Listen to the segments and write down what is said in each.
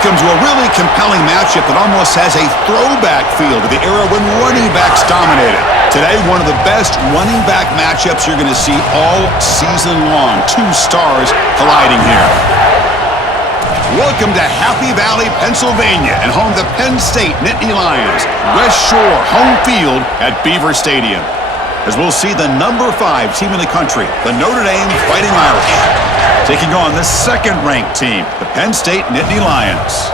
Welcome to a really compelling matchup that almost has a throwback feel to the era when running backs dominated. Today, one of the best running back matchups you're going to see all season long. Two stars colliding here. Welcome to Happy Valley, Pennsylvania, and home to Penn State Nittany-Lions. West Shore home field at Beaver Stadium. As we'll see the #5 team in the country, the Notre Dame Fighting Irish, taking on the second-ranked team, the Penn State Nittany-Lions.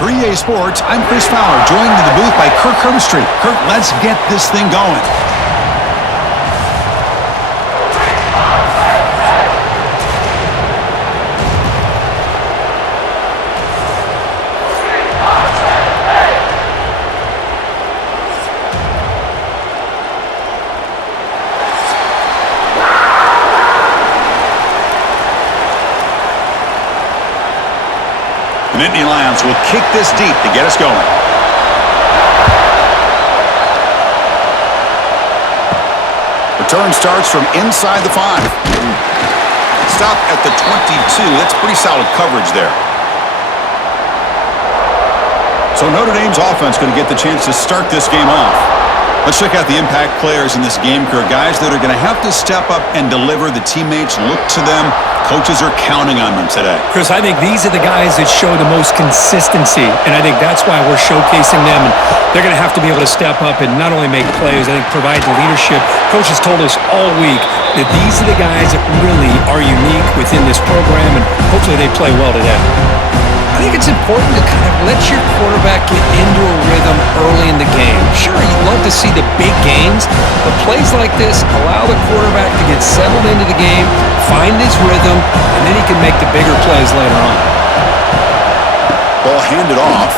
For EA Sports, I'm Chris Fowler, joined in the booth by Kirk Hermstreet. Kirk, let's get this thing going. The Nittany Lions will kick this deep to get us going. Return starts from inside the 5. Stop at the 22. That's pretty solid coverage there. So Notre Dame's offense going to get the chance to start this game off. Let's check out the impact players in this game, Kirk. Guys that are going to have to step up and deliver. The teammates look to them. Coaches are counting on them today. Chris, I think these are the guys that show the most consistency, and I think that's why we're showcasing them. And they're going to have to be able to step up and not only make plays, I think provide the leadership. Coaches told us all week that these are the guys that really are unique within this program, and hopefully they play well today. I think it's important to kind of let your quarterback get into a rhythm early in the game. Sure, you'd love to see the big gains, but plays like this allow the quarterback to get settled into the game, find his rhythm, and then he can make the bigger plays later on. Ball handed off.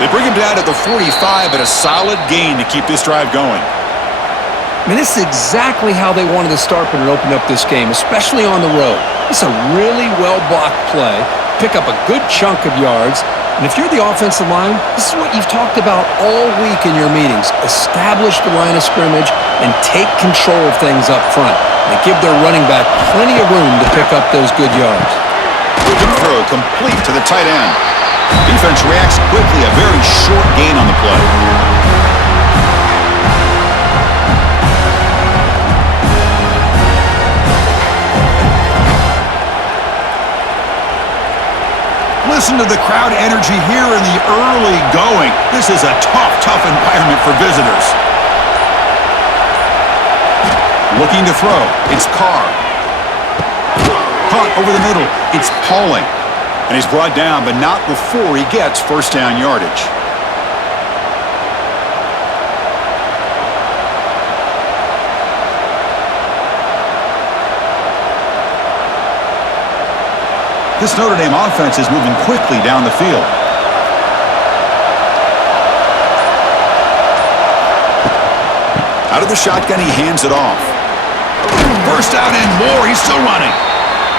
They bring him down at the 45, but a solid gain to keep this drive going. I mean, this is exactly how they wanted to start when it opened up this game, especially on the road. It's a really well-blocked play, pick up a good chunk of yards, and if you're the offensive line, this is what you've talked about all week in your meetings. Establish the line of scrimmage and take control of things up front. They give their running back plenty of room to pick up those good yards. Good throw, complete to the tight end. Defense reacts quickly, a very short gain on the play. Listen to the crowd energy here in the early going. This is a tough environment for visitors. Looking to throw. It's Carr. Caught over the middle. It's Pauling. And he's brought down, but not before he gets first down yardage. This Notre Dame offense is moving quickly down the field. Out of the shotgun, he hands it off. First down and more. He's still running.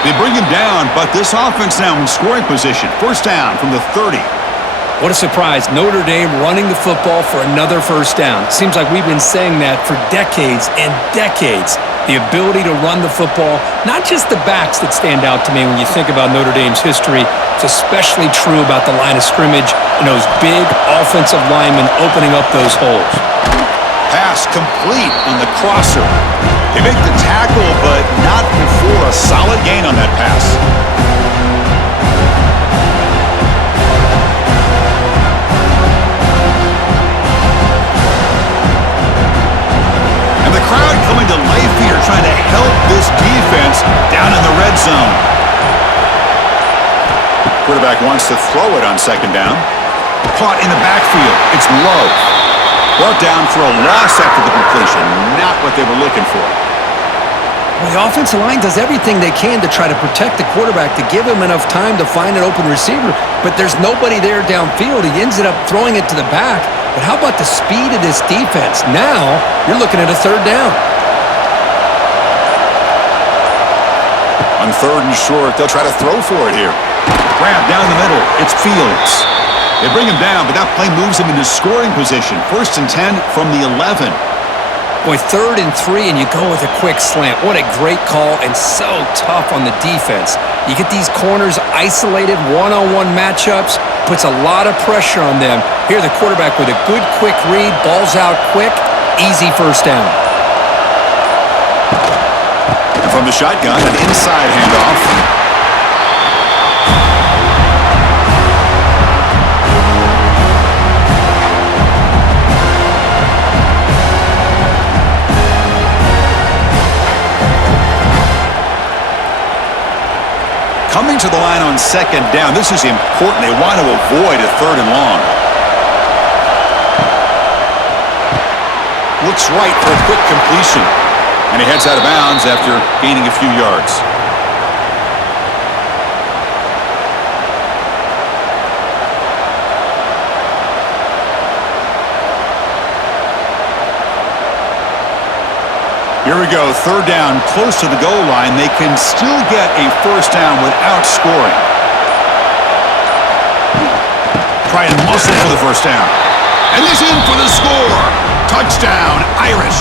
They bring him down, but this offense now in scoring position. First down from the 30. What a surprise. Notre Dame running the football for another first down. Seems like we've been saying that for decades and decades. The ability to run the football, not just the backs that stand out to me when you think about Notre Dame's history. It's especially true about the line of scrimmage and those big offensive linemen opening up those holes. Pass complete on the crosser. They make the tackle, but not before a solid gain on that pass. And the crowd coming to life here, trying to help this defense down in the red zone. Quarterback wants to throw it on second down. Caught in the backfield. It's low. Brought down for a loss after the completion. Not what they were looking for. Well, the offensive line does everything they can to try to protect the quarterback, to give him enough time to find an open receiver, but there's nobody there downfield. He ends up throwing it to the back. But how about the speed of this defense? Now, you're looking at a third down. On third and short, they'll try to throw for it here. Grab down the middle. It's Fields. They bring him down, but that play moves him into scoring position. First and 10 from the 11. Boy, 3rd and 3, and you go with a quick slant. What a great call, and so tough on the defense. You get these corners isolated, one-on-one matchups, puts a lot of pressure on them. Here, the quarterback with a good quick read, ball's out quick, easy first down. And from the shotgun, an inside handoff. Coming to the line on 2nd down. This is important. They want to avoid a 3rd and long. Looks right for a quick completion. And he heads out of bounds after gaining a few yards. Here we go, 3rd down, close to the goal line. They can still get a first down without scoring. Try and muscle for the first down. And this in for the score. Touchdown, Irish.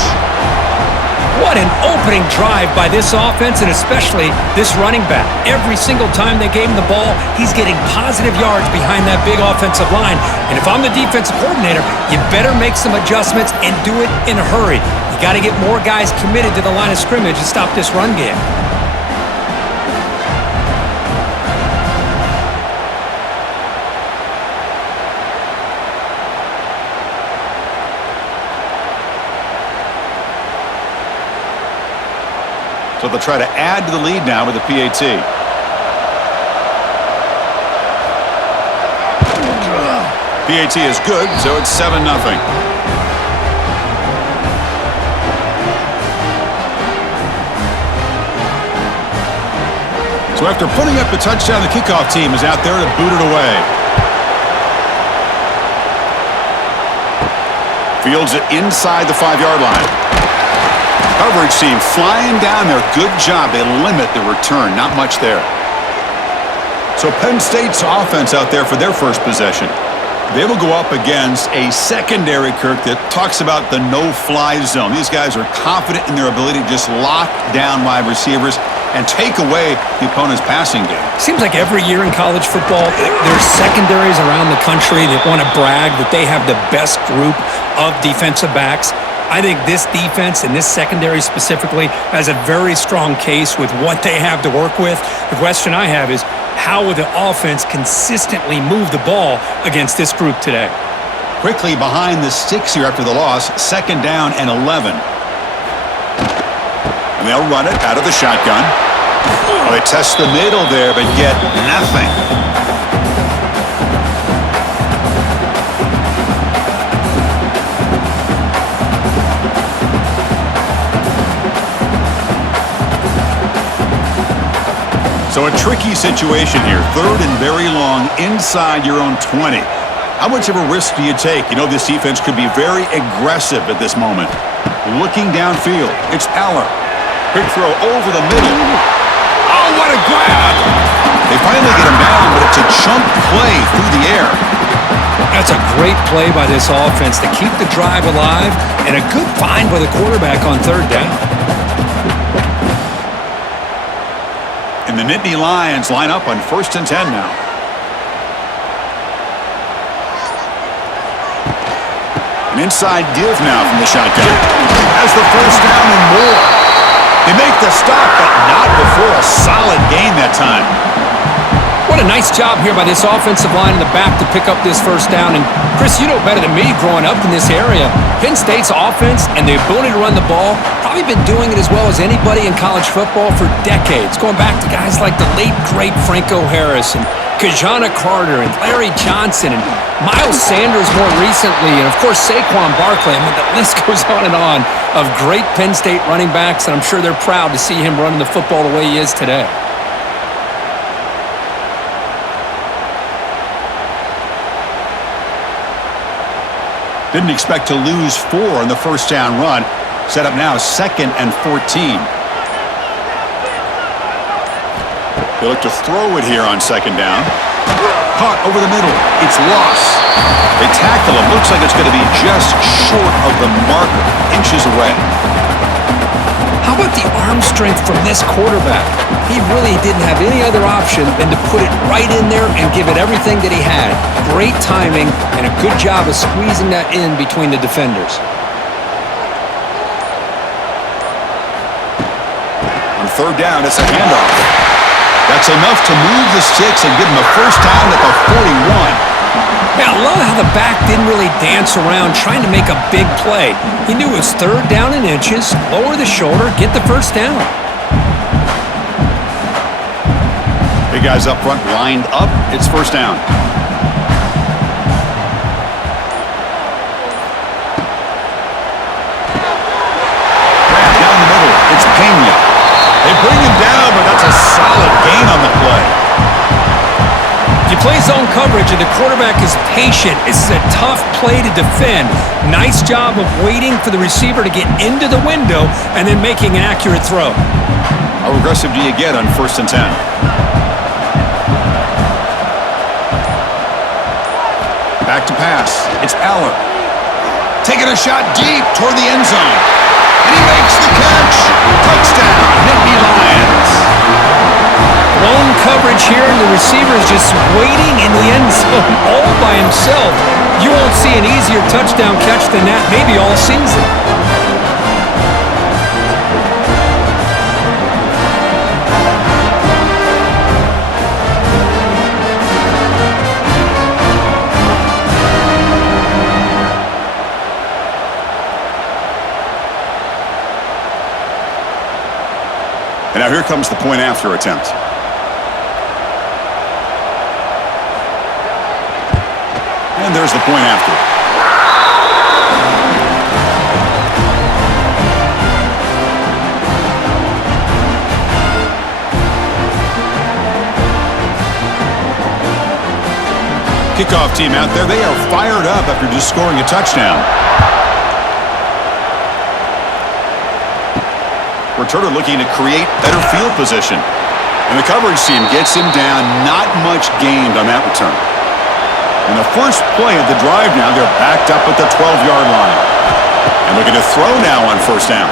What an opening drive by this offense, and especially this running back. Every single time they gave him the ball, he's getting positive yards behind that big offensive line. And if I'm the defensive coordinator, you better make some adjustments and do it in a hurry. You got to get more guys committed to the line of scrimmage to stop this run game. So they'll try to add to the lead now with the PAT. PAT is good, so it's 7-0. So after putting up a touchdown, the kickoff team is out there to boot it away. Fields it inside the 5-yard line. Coverage team flying down there. Good job. They limit the return. Not much there. So Penn State's offense out there for their first possession. They will go up against a secondary, Kirk, that talks about the no-fly zone. These guys are confident in their ability to just lock down wide receivers and take away the opponent's passing game. Seems like every year in college football, there's secondaries around the country that want to brag that they have the best group of defensive backs. I think this defense and this secondary specifically has a very strong case with what they have to work with. The question I have is, how will the offense consistently move the ball against this group today? Quickly behind the sticks here after the loss, 2nd down and 11. And they'll run it out of the shotgun. Oh, they test the middle there, but get nothing. So a tricky situation here. 3rd and very long inside your own 20. How much of a risk do you take? You know, this defense could be very aggressive at this moment. Looking downfield, it's Aller. Quick throw over the middle. Oh, what a grab! They finally get him down, but it's a chunk play through the air. That's a great play by this offense to keep the drive alive, and a good find by the quarterback on 3rd down. And the Nittany Lions line up on 1st and 10 now. An inside give now from the shotgun. Has the first down and more. They make the stop, but not before a solid gain that time. What a nice job here by this offensive line in the back to pick up this first down. And, Chris, you know better than me growing up in this area, Penn State's offense and the ability to run the ball probably been doing it as well as anybody in college football for decades, going back to guys like the late, great Franco Harris and Kajana Carter and Larry Johnson and Miles Sanders more recently, and, of course, Saquon Barkley. I mean, the list goes on and on of great Penn State running backs, and I'm sure they're proud to see him running the football the way he is today. Didn't expect to lose 4 on the first down run. Set up now 2nd and 14. They look to throw it here on second down. Caught over the middle. It's lost. They tackle him. Looks like it's going to be just short of the marker. Inches away. How about the arm strength from this quarterback? He really didn't have any other option than to put it right in there and give it everything that he had. Great timing and a good job of squeezing that in between the defenders. On third down, it's a handoff. That's enough to move the sticks and give him a first down at the 41. Yeah, I love how the back didn't really dance around trying to make a big play. He knew it was third down in inches, lower the shoulder, get the first down. Big guys up front lined up. It's first down. Grab down the middle. It's Pena. They bring him down, but that's a solid gain on the play. You play zone coverage and the quarterback is patient. This is a tough play to defend. Nice job of waiting for the receiver to get into the window and then making an accurate throw. How aggressive do you get on 1st and 10? Back to pass. It's Aller. Taking a shot deep toward the end zone. And he makes the catch. Touchdown, Nittany Lions. Blown coverage here, and the receiver is just waiting in the end zone all by himself. You won't see an easier touchdown catch than that maybe all season. And now here comes the point after attempt. And there's the point after. Kickoff team out there, they are fired up after just scoring a touchdown. Returner looking to create better field position. And the coverage team gets him down. Not much gained on that return. And the first play of the drive now, they're backed up at the 12-yard line. And looking to throw now on first down.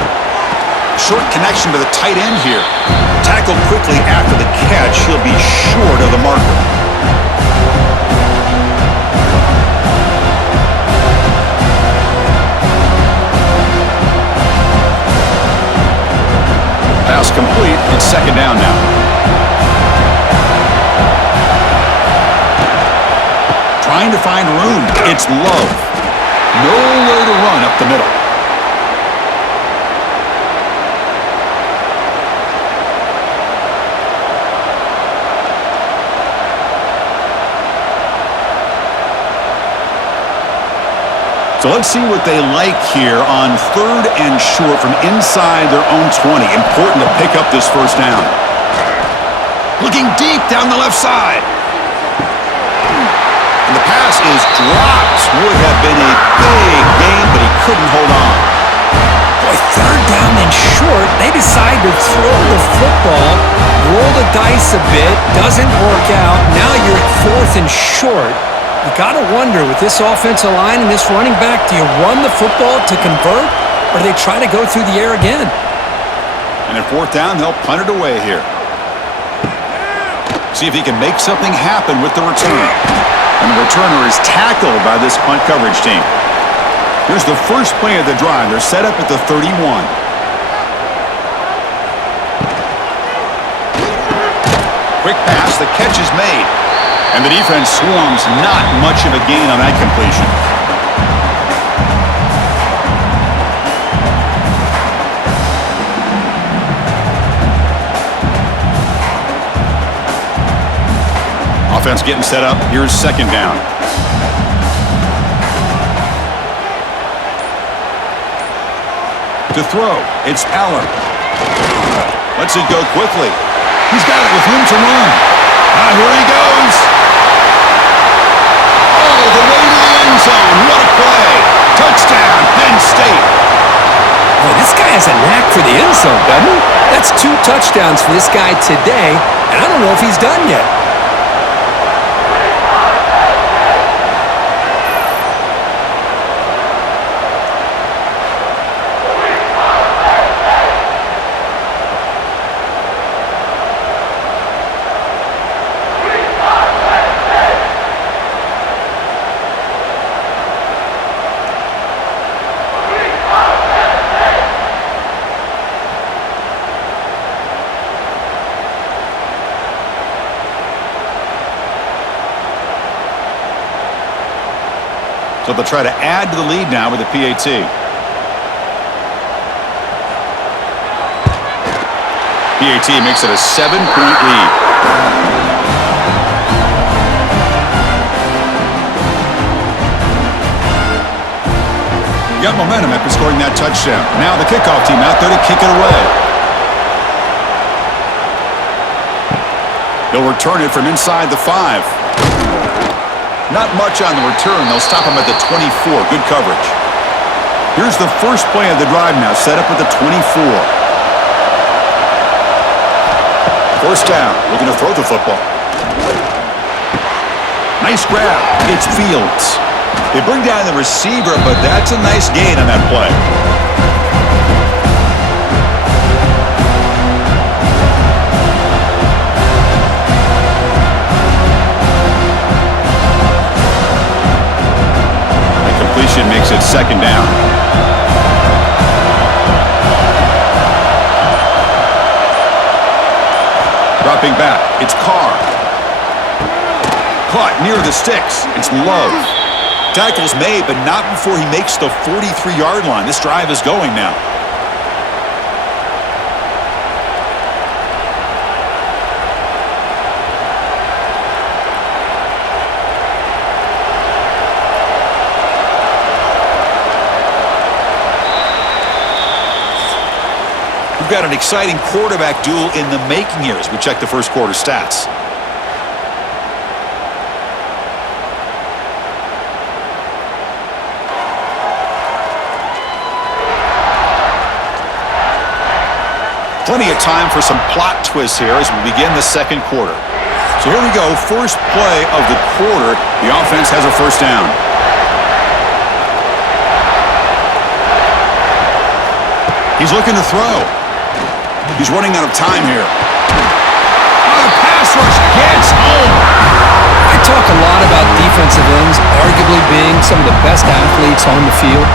Short connection to the tight end here. Tackled quickly after the catch. He'll be short of the marker. Pass complete. It's second down now. Trying to find room. It's Love. Nowhere to run up the middle. So let's see what they like here on 3rd and short from inside their own 20. Important to pick up this first down. Looking deep down the left side. And the pass is dropped. Would have been a big gain, but he couldn't hold on. Boy, 3rd down and short. They decide to throw the football, roll the dice a bit, doesn't work out. Now you're at 4th and short. You got to wonder, with this offensive line and this running back, do you run the football to convert, or do they try to go through the air again? And at 4th down, they'll punt it away here. See if he can make something happen with the return. And the returner is tackled by this punt coverage team. Here's the first play of the drive. They're set up at the 31. Quick pass, the catch is made. And the defense swarms. Not much of a gain on that completion. Offense getting set up. Here's second down. To throw, it's Aller. Lets it go quickly. He's got it with room to run. Here he goes. Oh, the way to the end zone. What a play. Touchdown, Penn State. Boy, this guy has a knack for the end zone, doesn't he? That That's 2 touchdowns for this guy today, and I don't know if he's done yet. So they'll try to add to the lead now with the PAT. PAT makes it a 7-point lead. Got momentum after scoring that touchdown. Now the kickoff team out there to kick it away. They'll return it from inside the 5. Not much on the return. They'll stop him at the 24. Good coverage. Here's the first play of the drive now, set up at the 24. First down, looking to throw the football. Nice grab. It's Fields. They bring down the receiver, but that's a nice gain on that play. Makes it second down. Dropping back, it's Carr. Caught near the sticks. It's Love. Tackle's made, but not before he makes the 43-yard line. This drive is going now. We've got an exciting quarterback duel in the making here as we check the first quarter stats. Plenty of time for some plot twists here as we begin the second quarter. So here we go, first play of the quarter. The offense has a first down. He's looking to throw. He's running out of time here. Oh, the pass rush gets home. I talk a lot about defensive ends arguably being some of the best athletes on the field.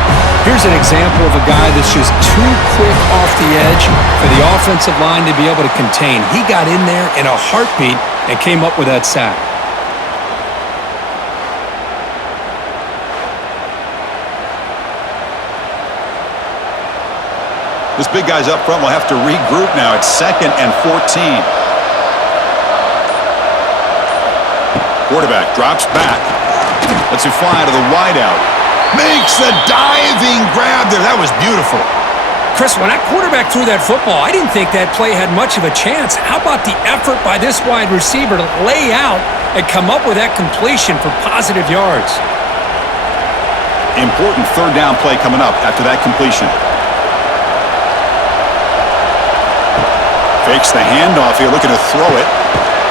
Here's an example of a guy that's just too quick off the edge for the offensive line to be able to contain. He got in there in a heartbeat and came up with that sack. This big guy's up front will have to regroup now. It's 2nd and 14. Quarterback drops back. Lets it fly to the wideout. Makes the diving grab there. That was beautiful. Chris, when that quarterback threw that football, I didn't think that play had much of a chance. How about the effort by this wide receiver to lay out and come up with that completion for positive yards? Important third down play coming up after that completion. Fakes the handoff here, looking to throw it.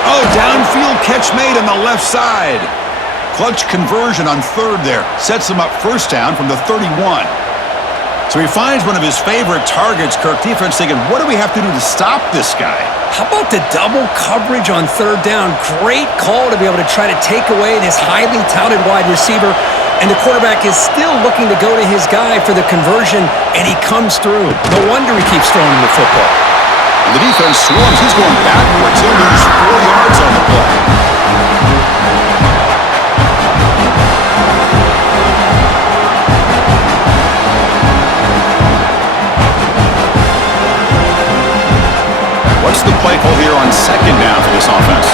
Oh, downfield catch made on the left side. Clutch conversion on third there. Sets him up first down from the 31. So he finds one of his favorite targets. Kirk, defense thinking, what do we have to do to stop this guy? How about the double coverage on third down? Great call to be able to try to take away this highly touted wide receiver. And the quarterback is still looking to go to his guy for the conversion, and he comes through. No wonder he keeps throwing him the football. The defense swarms. He's going backwards. He'll lose 4 yards on the play. What's the play call here on second down for this offense?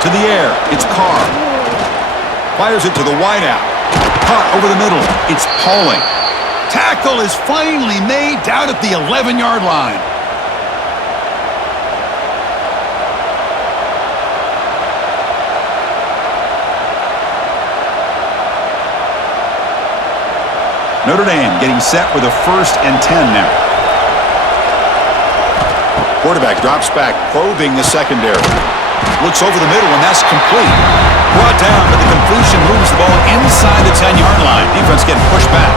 To the air. It's Carr. Fires it to the wideout. Caught over the middle. It's Pauling. Tackle is finally made down at the 11-yard line. Notre Dame getting set with a 1st and 10 now. Quarterback drops back, probing the secondary. Looks over the middle, and that's complete. Brought down, but the completion moves the ball inside the 10-yard line. Defense getting pushed back.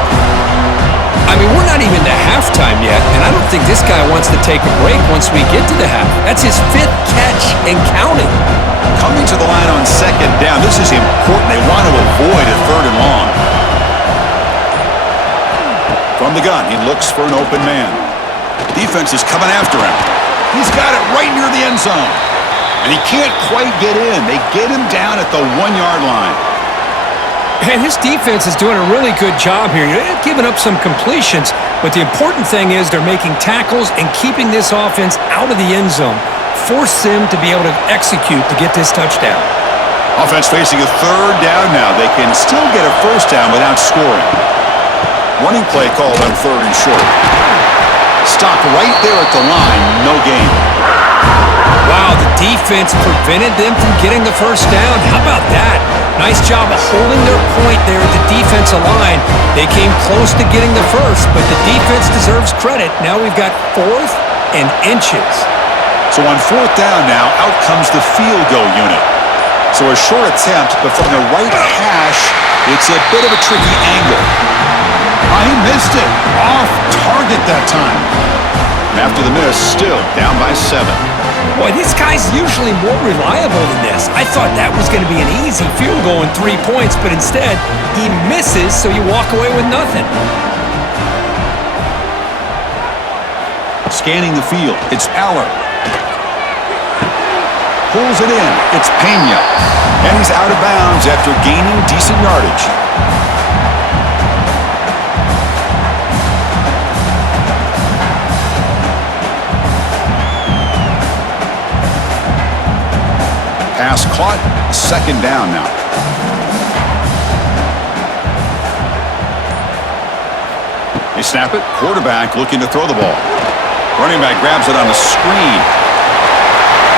I mean, we're not even to halftime yet, and I don't think this guy wants to take a break once we get to the half. That's his 5th catch and counting. Coming to the line on 2nd down. This is important. They want to avoid a 3rd and long. From the gun, he looks for an open man. Defense is coming after him. He's got it right near the end zone. And he can't quite get in. They get him down at the 1-yard line. And his defense is doing a really good job here. They're giving up some completions, but the important thing is they're making tackles and keeping this offense out of the end zone. Force them to be able to execute to get this touchdown. Offense facing a 3rd down now. They can still get a 1st down without scoring. Running play called on 3rd and short. Stopped right there at the line. No gain. Wow, the defense prevented them from getting the 1st down. How about that? Nice job of holding their point there at the defensive line. They came close to getting the 1st, but the defense deserves credit. Now we've got 4th and inches. So on 4th down now, out comes the field goal unit. So a short attempt, but from the right hash, it's a bit of a tricky angle. He missed it. Off target that time. And after the miss, still down by 7. Boy, this guy's usually more reliable than this. I thought that was going to be an easy field goal in 3 points, but instead, he misses, so you walk away with nothing. Scanning the field, it's Aller. Pulls it in, it's Pena. And he's out of bounds after gaining decent yardage. Pass caught, 2nd down now. They snap it, quarterback looking to throw the ball. Running back grabs it on the screen.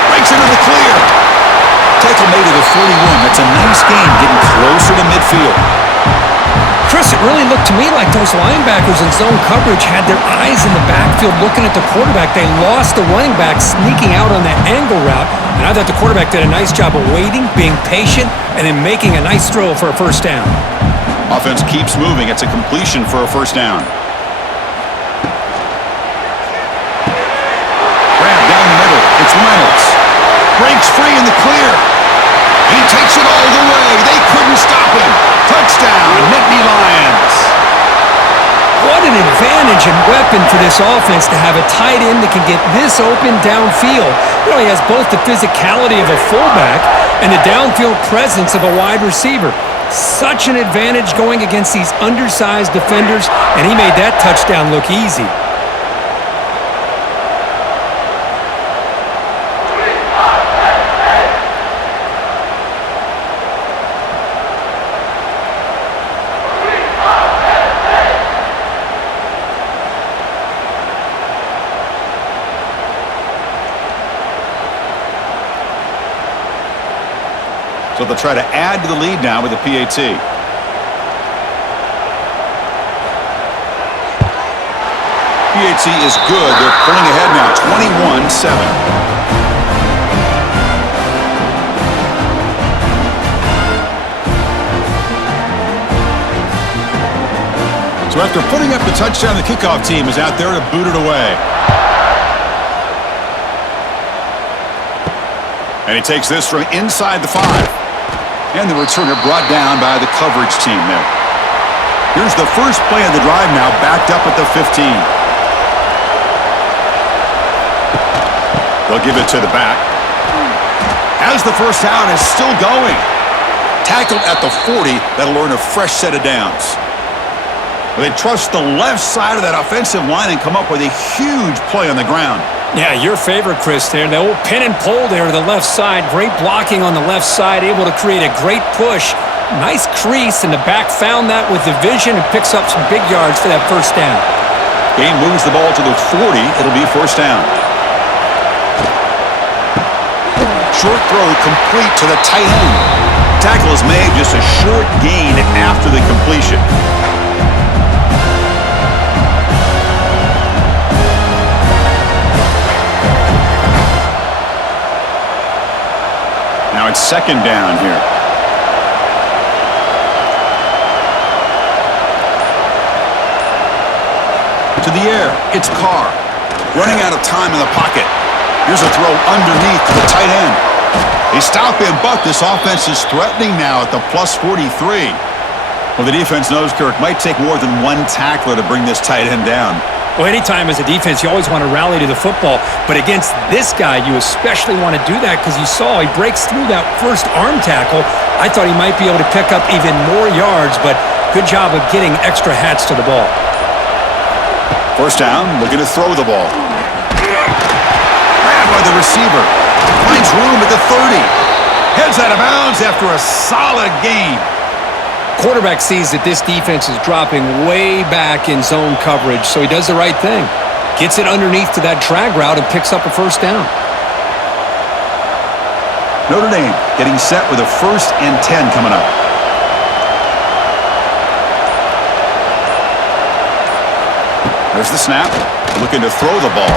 Breaks into the clear. Tackle made at the 41. That's a nice gain, getting closer to midfield. Chris, it really looked to me like those linebackers in zone coverage had their eyes in the backfield looking at the quarterback. They lost the running back sneaking out on that angle route, and I thought the quarterback did a nice job of waiting, being patient, and then making a nice throw for a 1st down. Offense keeps moving. It's a completion for a 1st down. Grab down the middle. It's Reynolds. Breaks free in the clear. He takes it all the way. They couldn't stop him. Touchdown, Nittany Lions. What an advantage and weapon for this offense to have a tight end that can get this open downfield. You know, he has both the physicality of a fullback and the downfield presence of a wide receiver. Such an advantage going against these undersized defenders, and he made that touchdown look easy. So they'll try to add to the lead now with a PAT. PAT is good. They're pulling ahead now, 21-7. So after putting up the touchdown, the kickoff team is out there to boot it away. And he takes this from inside the 5. And the returner brought down by the coverage team there. Here's the first play of the drive now, backed up at the 15. They'll give it to the back. As the 1st down is still going. Tackled at the 40, that'll earn a fresh set of downs. They trust the left side of that offensive line and come up with a huge play on the ground. Yeah, your favorite, Chris, there. The old pin and pull there to the left side. Great blocking on the left side, able to create a great push. Nice crease, and the back found that with the vision and picks up some big yards for that 1st down. Game moves the ball to the 40. It'll be 1st down. Short throw complete to the tight end. Tackle is made, just a short gain after the completion. Now it's second down here. To the air, it's Carr. Running out of time in the pocket. Here's a throw underneath to the tight end. They stop him, but this offense is threatening now at the plus 43. Well, the defense knows, Kirk, might take more than one tackler to bring this tight end down. Well, anytime as a defense, you always want to rally to the football. But against this guy, you especially want to do that because you saw he breaks through that first arm tackle. I thought he might be able to pick up even more yards, but good job of getting extra hats to the ball. First down, looking to throw the ball. Grabbed by the receiver. Finds room at the 30. Heads out of bounds after a solid gain. Quarterback sees that this defense is dropping way back in zone coverage, so he does the right thing. Gets it underneath to that drag route and picks up a first down. Notre Dame getting set with a 1st and 10 coming up. There's the snap. Looking to throw the ball.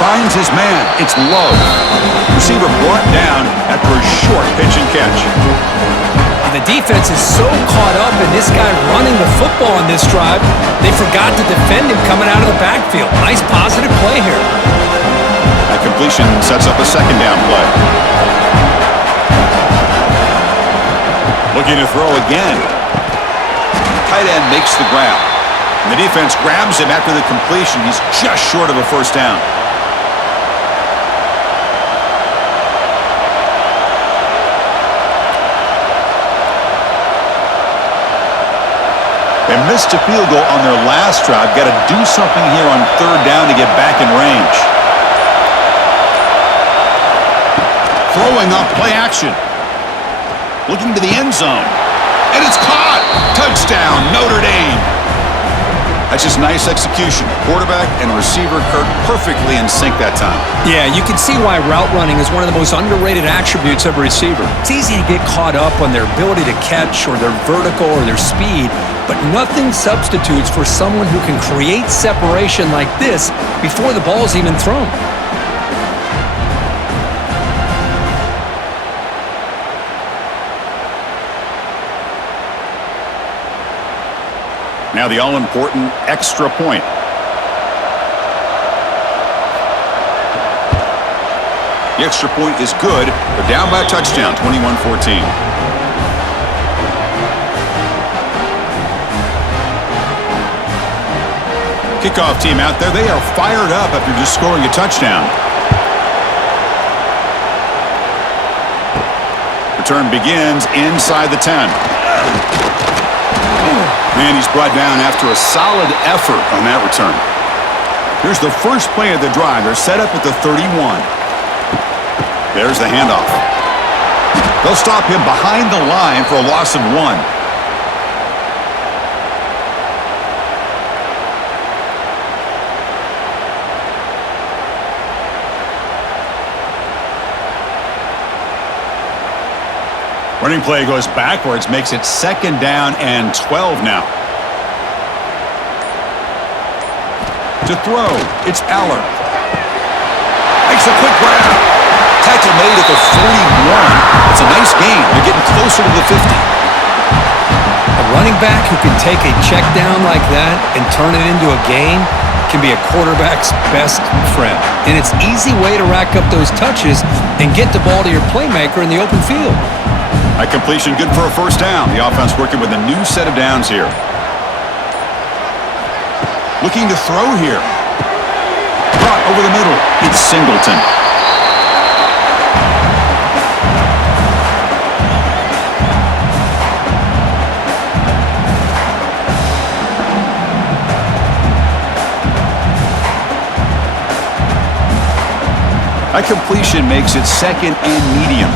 Finds his man. It's low. Receiver brought down after a short pitch and catch. The defense is so caught up in this guy running the football on this drive, they forgot to defend him coming out of the backfield. Nice positive play here. That completion sets up a second down play. Looking to throw again. Tight end makes the grab. And the defense grabs him after the completion. He's just short of a first down. They missed a field goal on their last drive. Got to do something here on 3rd down to get back in range. Throwing off play action. Looking to the end zone. And it's caught. Touchdown, Notre Dame. That's just nice execution. Quarterback and receiver, Kirk, perfectly in sync that time. Yeah, you can see why route running is one of the most underrated attributes of a receiver. It's easy to get caught up on their ability to catch or their vertical or their speed, but nothing substitutes for someone who can create separation like this before the ball is even thrown. Now the all-important extra point. The extra point is good. They're down by a touchdown, 21-14. Kickoff team out there. They are fired up after just scoring a touchdown. Return begins inside the 10. And he's brought down after a solid effort on that return. Here's the first play of the drive. They're set up at the 31. There's the handoff. They'll stop him behind the line for a loss of 1. Running play goes backwards, makes it 2nd down and 12 now. To throw, it's Aller. Makes a quick grab. Tackle made at the 41. It's a nice gain. They're getting closer to the 50. A running back who can take a check down like that and turn it into a gain can be a quarterback's best friend. And it's an easy way to rack up those touches and get the ball to your playmaker in the open field. That completion good for a first down. The offense working with a new set of downs here. Looking to throw here. Brought over the middle. It's Singleton. That completion makes it 2nd and medium.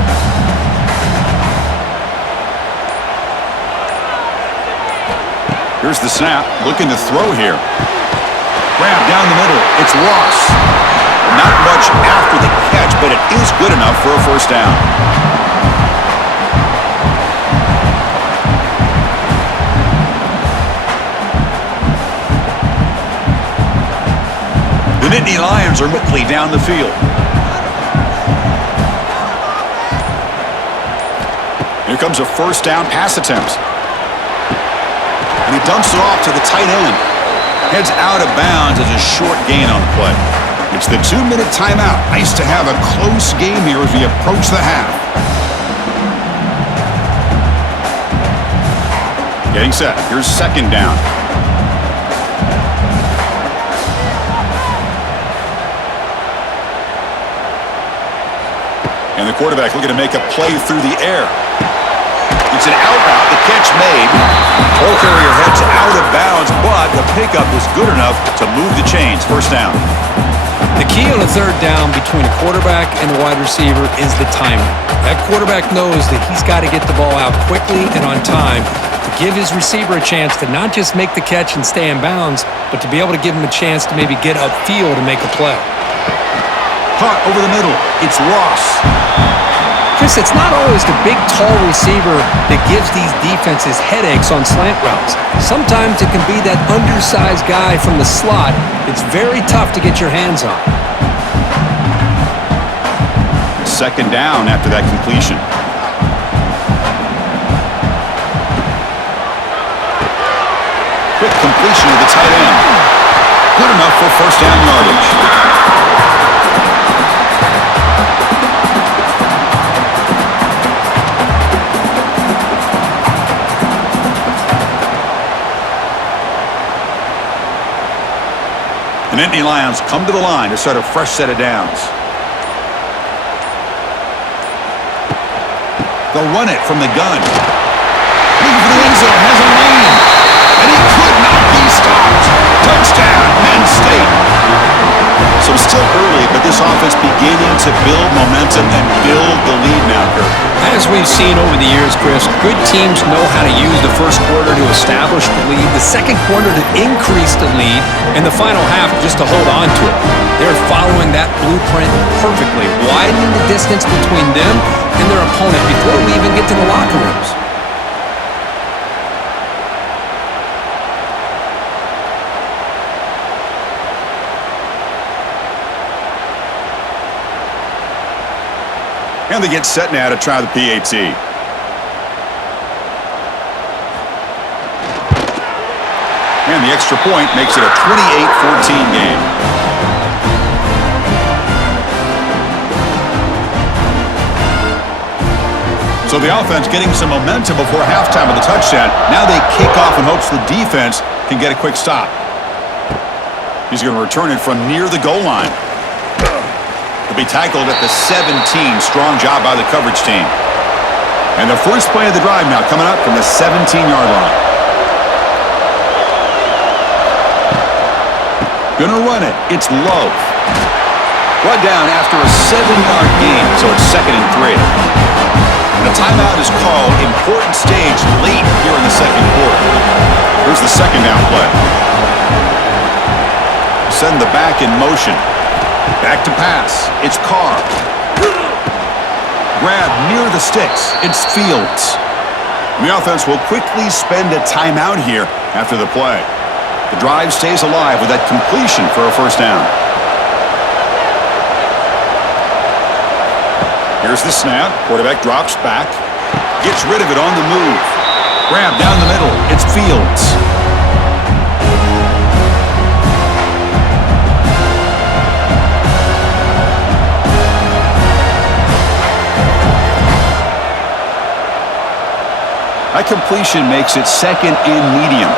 Here's the snap, looking to throw here. Grab down the middle, it's Ross. Not much after the catch, but it is good enough for a first down. The Nittany Lions are quickly down the field. comes a first down pass attempt. And he dumps it off to the tight end. Heads out of bounds as a short gain on the play. It's the 2-minute timeout. Nice to have a close game here as we approach the half. Getting set. Here's second down. And the quarterback looking to make a play through the air. It's an out route. The catch made. Ball carrier heads out of bounds, but the pickup is good enough to move the chains. First down. The key on a third down between a quarterback and a wide receiver is the timing. That quarterback knows that he's got to get the ball out quickly and on time to give his receiver a chance to not just make the catch and stay in bounds, but to be able to give him a chance to maybe get upfield and make a play. Caught over the middle. It's Ross. Chris, it's not always the big, tall receiver that gives these defenses headaches on slant routes. Sometimes it can be that undersized guy from the slot. It's very tough to get your hands on. Second down after that completion. Quick completion to the tight end. Good enough for first down yardage. The Nittany Lions come to the line to start a fresh set of downs. They'll run it from the gun. Looking for the end zone, has a lead. And he could not be stopped. Touchdown, Penn State. So still early, but this offense beginning to build momentum and build the lead now, Kurt. As we've seen over the years, Chris, good teams know how to use the first quarter to establish the lead, the second quarter to increase the lead, and the final half just to hold on to it. They're following that blueprint perfectly, widening the distance between them and their opponent before we even get to the locker rooms. And they get set now to try the PAT. And the extra point makes it a 28-14 game. So the offense getting some momentum before halftime with the touchdown. Now they kick off in hopes the defense can get a quick stop. He's going to return it from near the goal line. Be tackled at the 17. Strong job by the coverage team. And the first play of the drive now coming up from the 17-yard line. Gonna run it. It's Love. Brought down after a 7-yard gain, so it's 2nd and 3. And a timeout is called. Important stage late here in the second quarter. Here's the second down play. Send the back in motion. Back to pass. It's Carr. Grab near the sticks. It's Fields. The offense will quickly spend a timeout here after the play. The drive stays alive with that completion for a first down. Here's the snap. Quarterback drops back. Gets rid of it on the move. Grab down the middle. It's Fields. That completion makes it 2nd and medium.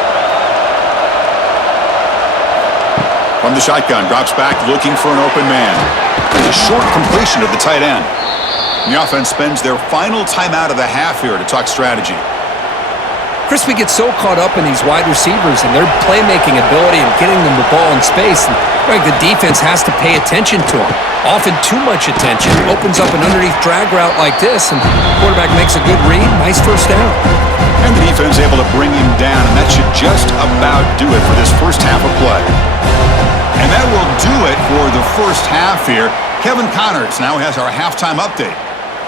From the shotgun, drops back looking for an open man. It's a short completion to the tight end. And the offense spends their final timeout of the half here to talk strategy. Chris, we get so caught up in these wide receivers and their playmaking ability and getting them the ball in space. And the defense has to pay attention to them. Often too much attention. Opens up an underneath drag route like this, and the quarterback makes a good read. Nice first down. And the defense able to bring him down, and that should just about do it for this first half of play. And that will do it for the first half here. Kevin Connors now has our halftime update.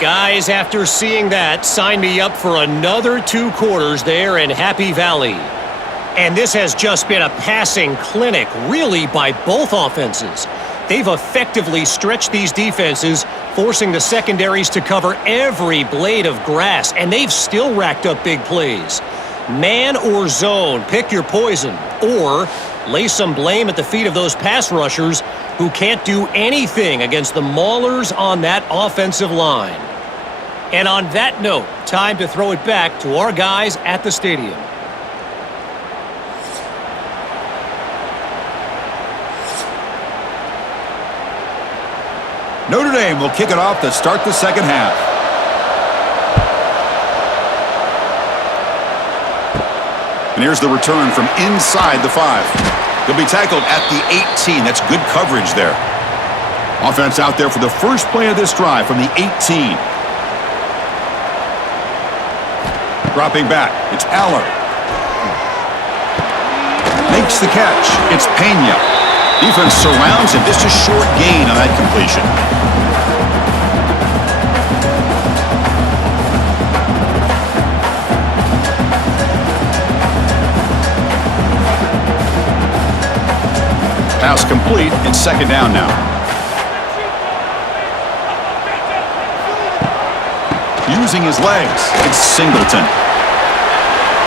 Guys, after seeing that, sign me up for another 2 quarters there in Happy Valley. And this has just been a passing clinic, really, by both offenses. They've effectively stretched these defenses forcing the secondaries to cover every blade of grass, and they've still racked up big plays. Man or zone, pick your poison, or lay some blame at the feet of those pass rushers who can't do anything against the maulers on that offensive line. And on that note, time to throw it back to our guys at the stadium. Notre Dame will kick it off to start the second half. And here's the return from inside the 5. He'll be tackled at the 18. That's good coverage there. Offense out there for the first play of this drive from the 18. Dropping back, it's Aller. Makes the catch. It's Pena. Defense surrounds him. Just a short gain on that completion. Pass complete. It's second down now. Using his legs. It's Singleton.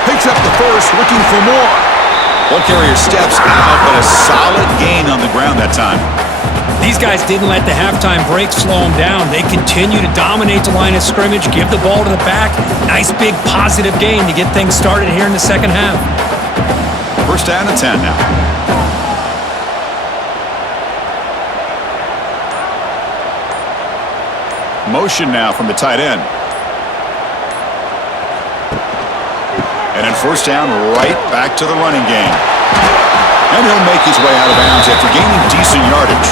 Picks up the first, looking for more. Ball carrier steps out, but a solid gain on the ground that time. These guys didn't let the halftime break slow them down. They continue to dominate the line of scrimmage, give the ball to the back. Nice big positive gain to get things started here in the second half. First down and 10 now. Motion now from the tight end. And then first down, right back to the running game. And he'll make his way out of bounds after gaining decent yardage.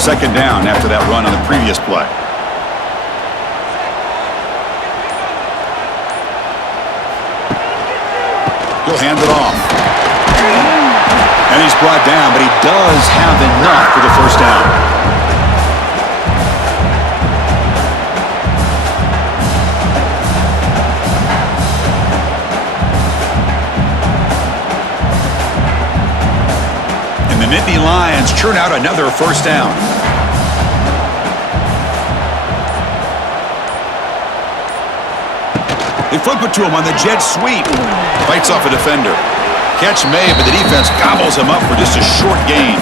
Second down after that run on the previous play. He'll hand it off. And he's brought down, but he does have enough for the first down. And the Nittany Lions churn out another first down. They flip it to him on the jet sweep. Fights off a defender. Catch made, but the defense gobbles him up for just a short gain.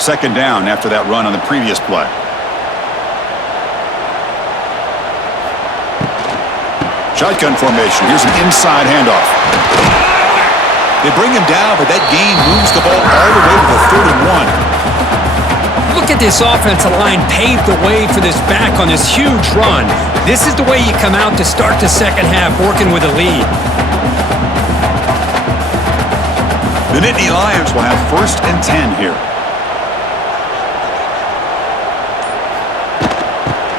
Second down after that run on the previous play. Shotgun formation. Here's an inside handoff. They bring him down, but that gain moves the ball all the way to the 31. Look at this offensive line paved the way for this back on this huge run. This is the way you come out to start the second half, working with a lead. The Nittany Lions will have first and 10 here.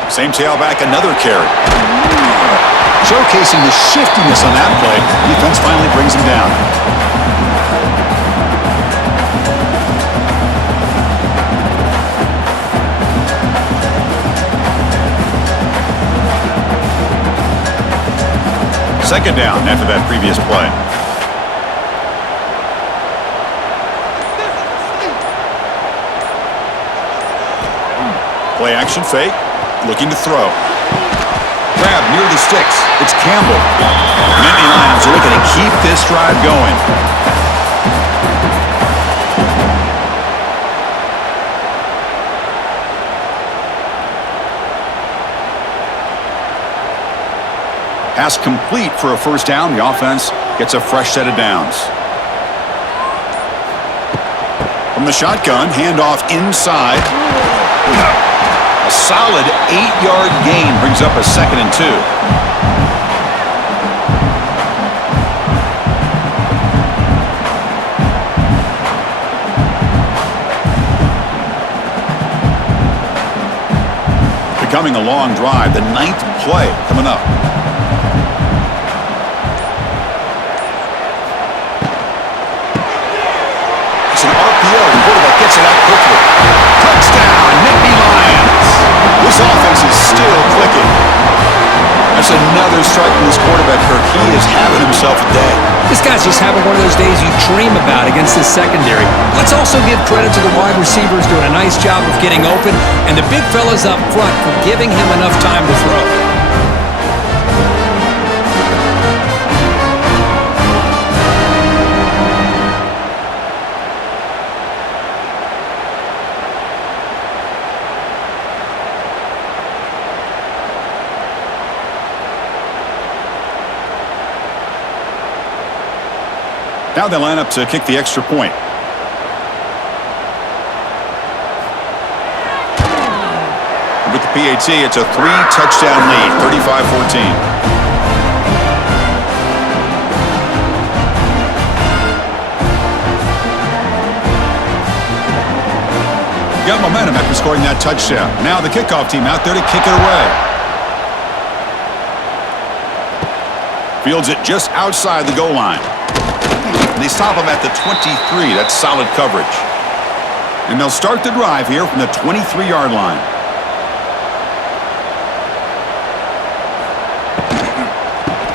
Same tailback, another carry. Showcasing the shiftiness on that play. Defense finally brings him down. Second down after that previous play. Play action fake. Looking to throw. Grab near the sticks. It's Campbell. Nittany Lions are looking to keep this drive going. Pass complete for a first down. The offense gets a fresh set of downs. From the shotgun, handoff inside. A solid 8-yard gain brings up a second and 2. Becoming a long drive, the 9th play coming up. another strike from this quarterback, Kirk. He is having himself a day. This guy's just having one of those days you dream about against this secondary. Let's also give credit to the wide receivers doing a nice job of getting open, and the big fellas up front for giving him enough time to throw. Now they line up to kick the extra point. With the PAT, it's a 3-touchdown lead, 35-14. Got momentum after scoring that touchdown. Now the kickoff team out there to kick it away. Fields it just outside the goal line. They stop him at the 23. That's solid coverage. And they'll start the drive here from the 23-yard line.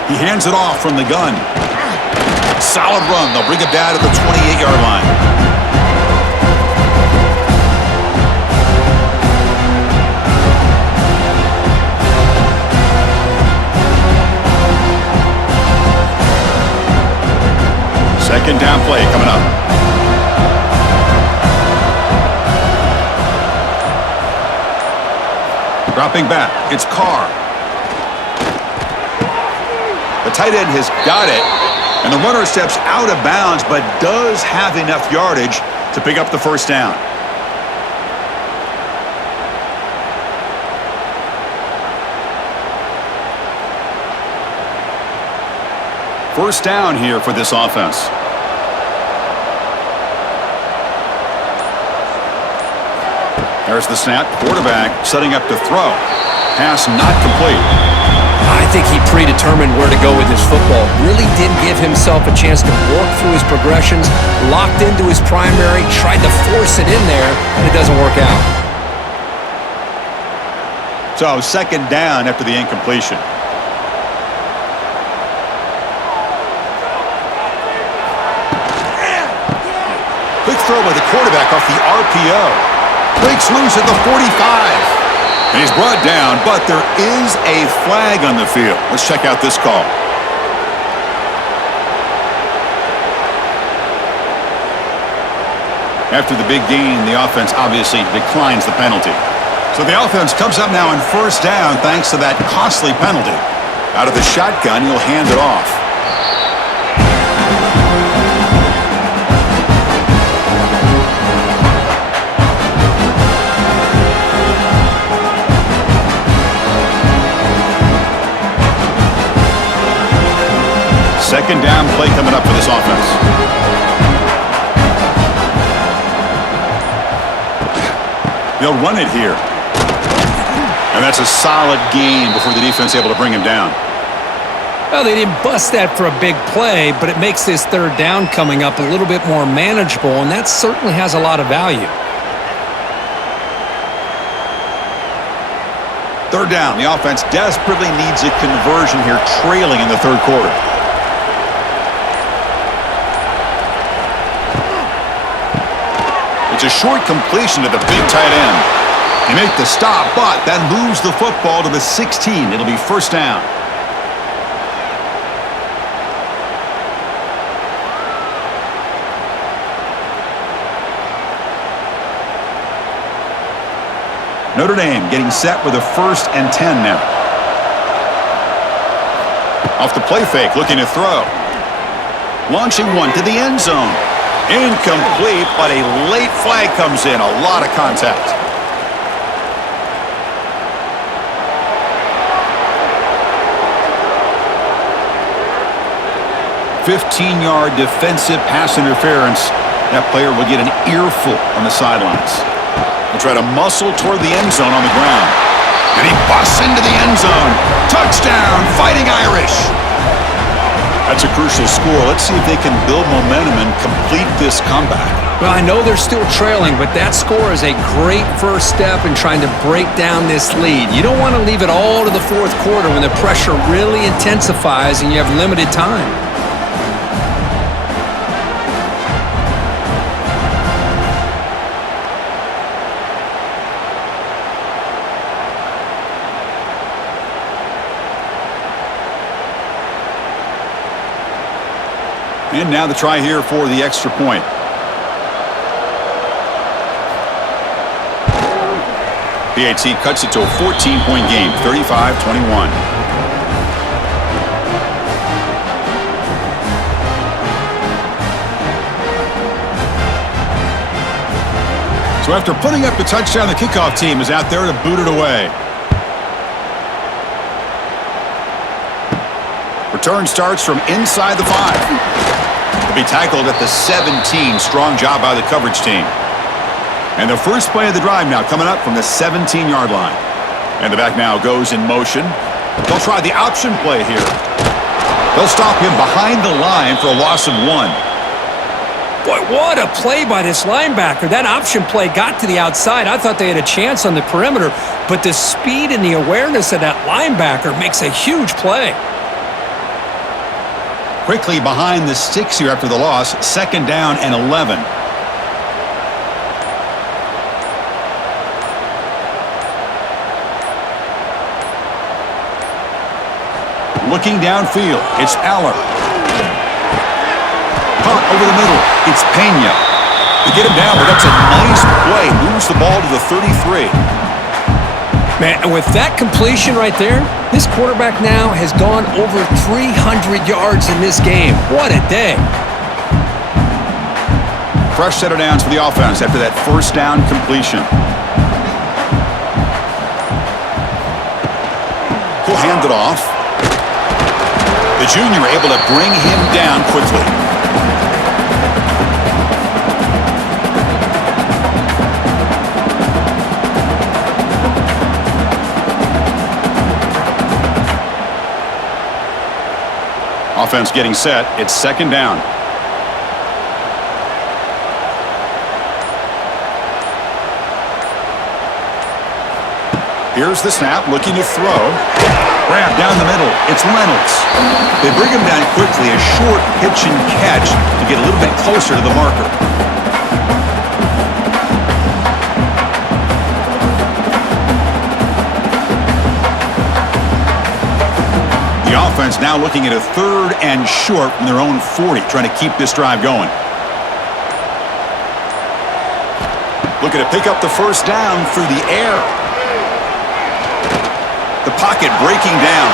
He hands it off from the gun. Solid run. They'll bring it down to the 28-yard line. Second down play coming up. Dropping back, it's Carr. The tight end has got it, and the runner steps out of bounds, but does have enough yardage to pick up the first down. First down here for this offense. There's the snap. Quarterback setting up to throw. Pass not complete. I think he predetermined where to go with his football. Really did give himself a chance to work through his progressions, locked into his primary, tried to force it in there, and it doesn't work out. So second down after the incompletion. Quick throw by the quarterback off the RPO. Breaks loose at the 45. And he's brought down, but there is a flag on the field. Let's check out this call. After the big gain, the offense obviously declines the penalty. So the offense comes up now in first down thanks to that costly penalty. Out of the shotgun, he'll hand it off. Second down play coming up for this offense. They'll run it here. And that's a solid gain before the defense able to bring him down. Well, they didn't bust that for a big play, but it makes this third down coming up a little bit more manageable, and that certainly has a lot of value. Third down. The offense desperately needs a conversion here, trailing in the third quarter. It's a short completion to the big tight end. They make the stop, but that moves the football to the 16. It'll be first down. Notre Dame getting set with a 1st and 10 now. Off the play fake, looking to throw. Launching one to the end zone. Incomplete, but a late flag comes in. A lot of contact. "15-yard defensive pass interference." That player will get an earful on the sidelines. He'll try to muscle toward the end zone on the ground. And he busts into the end zone. Touchdown, Fighting Irish. That's a crucial score. Let's see if they can build momentum and complete this comeback. Well, I know they're still trailing, but that score is a great first step in trying to break down this lead. You don't want to leave it all to the fourth quarter when the pressure really intensifies and you have limited time. And now the try here for the extra point. PAT cuts it to a 14-point game, 35-21. So after putting up the touchdown, the kickoff team is out there to boot it away. Return starts from inside the 5. To be tackled at the 17. Strong job by the coverage team. And the first play of the drive now coming up from the 17-yard line. And the back now goes in motion. They'll try the option play here. They'll stop him behind the line for a loss of 1. Boy, what a play by this linebacker. That option play got to the outside. I thought they had a chance on the perimeter, but the speed and the awareness of that linebacker makes a huge play. Quickly behind the sticks here after the loss. 2nd down and 11. Looking downfield, it's Aller. Caught over the middle, it's Pena. They get him down, but that's a nice play. Moves the ball to the 33. Man, and with that completion right there, this quarterback now has gone over 300 yards in this game. What a day. Fresh set of downs for the offense after that first down completion. He'll hand it off. The junior able to bring him down quickly. Offense getting set. It's 2nd down. Here's the snap, looking to throw. Grab down the middle. It's Reynolds. They bring him down quickly. A short pitch and catch to get a little bit closer to the marker. The offense now looking at a 3rd and short from their own 40, trying to keep this drive going. Looking to pick up the first down through the air. The pocket breaking down.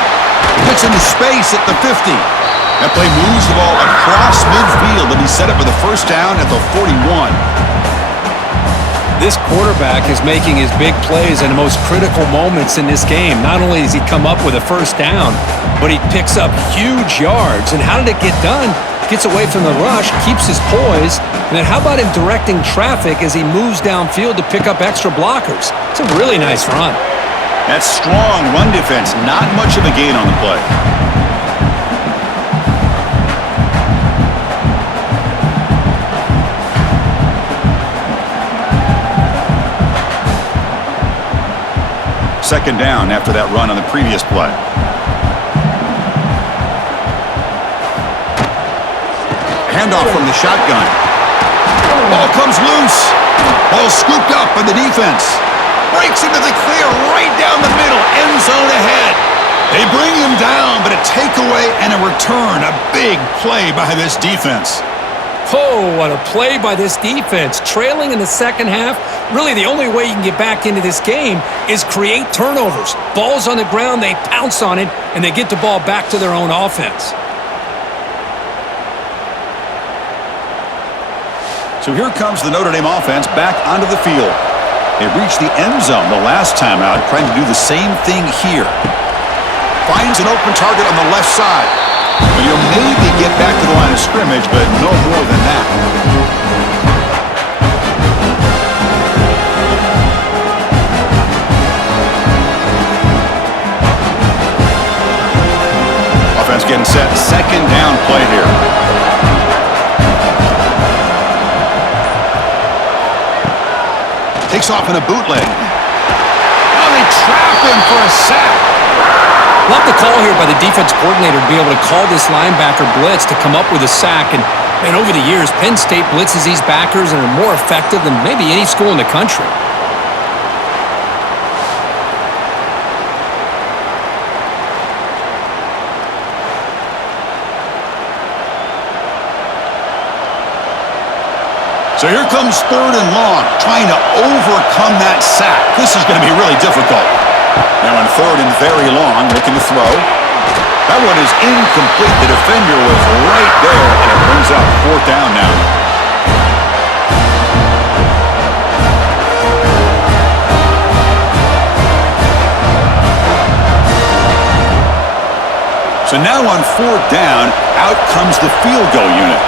Puts into space at the 50. That play moves the ball across midfield to be set up for the first down at the 41. This quarterback is making his big plays in the most critical moments in this game. Not only does he come up with a first down, but he picks up huge yards. And how did it get done? Gets away from the rush, keeps his poise, and then how about him directing traffic as he moves downfield to pick up extra blockers? It's a really nice run. That strong run defense, not much of a gain on the play. Second down after that run on the previous play. Handoff from the shotgun. Ball comes loose. Ball scooped up by the defense. Breaks into the clear right down the middle. End zone ahead. They bring him down, but a takeaway and a return. A big play by this defense. Oh, what a play by this defense. Trailing in the second half, really the only way you can get back into this game is create turnovers. Ball's on the ground, they pounce on it, and they get the ball back to their own offense. So here comes the Notre Dame offense back onto the field. They reached the end zone the last time out, trying to do the same thing here. Finds an open target on the left side. But you'll maybe get back to the line of scrimmage, but no more than that. Offense getting and set second down play here. Takes off in a bootleg. Oh, they trap him for a sack. Love the call here by the defense coordinator to be able to call this linebacker blitz to come up with a sack. And over the years, Penn State blitzes these backers and are more effective than maybe any school in the country. So here comes third and long, trying to overcome that sack. This is going to be really difficult. Now on third and very long, looking to throw. That one is incomplete. The defender was right there, and it brings up fourth down now. So now on fourth down, out comes the field goal unit.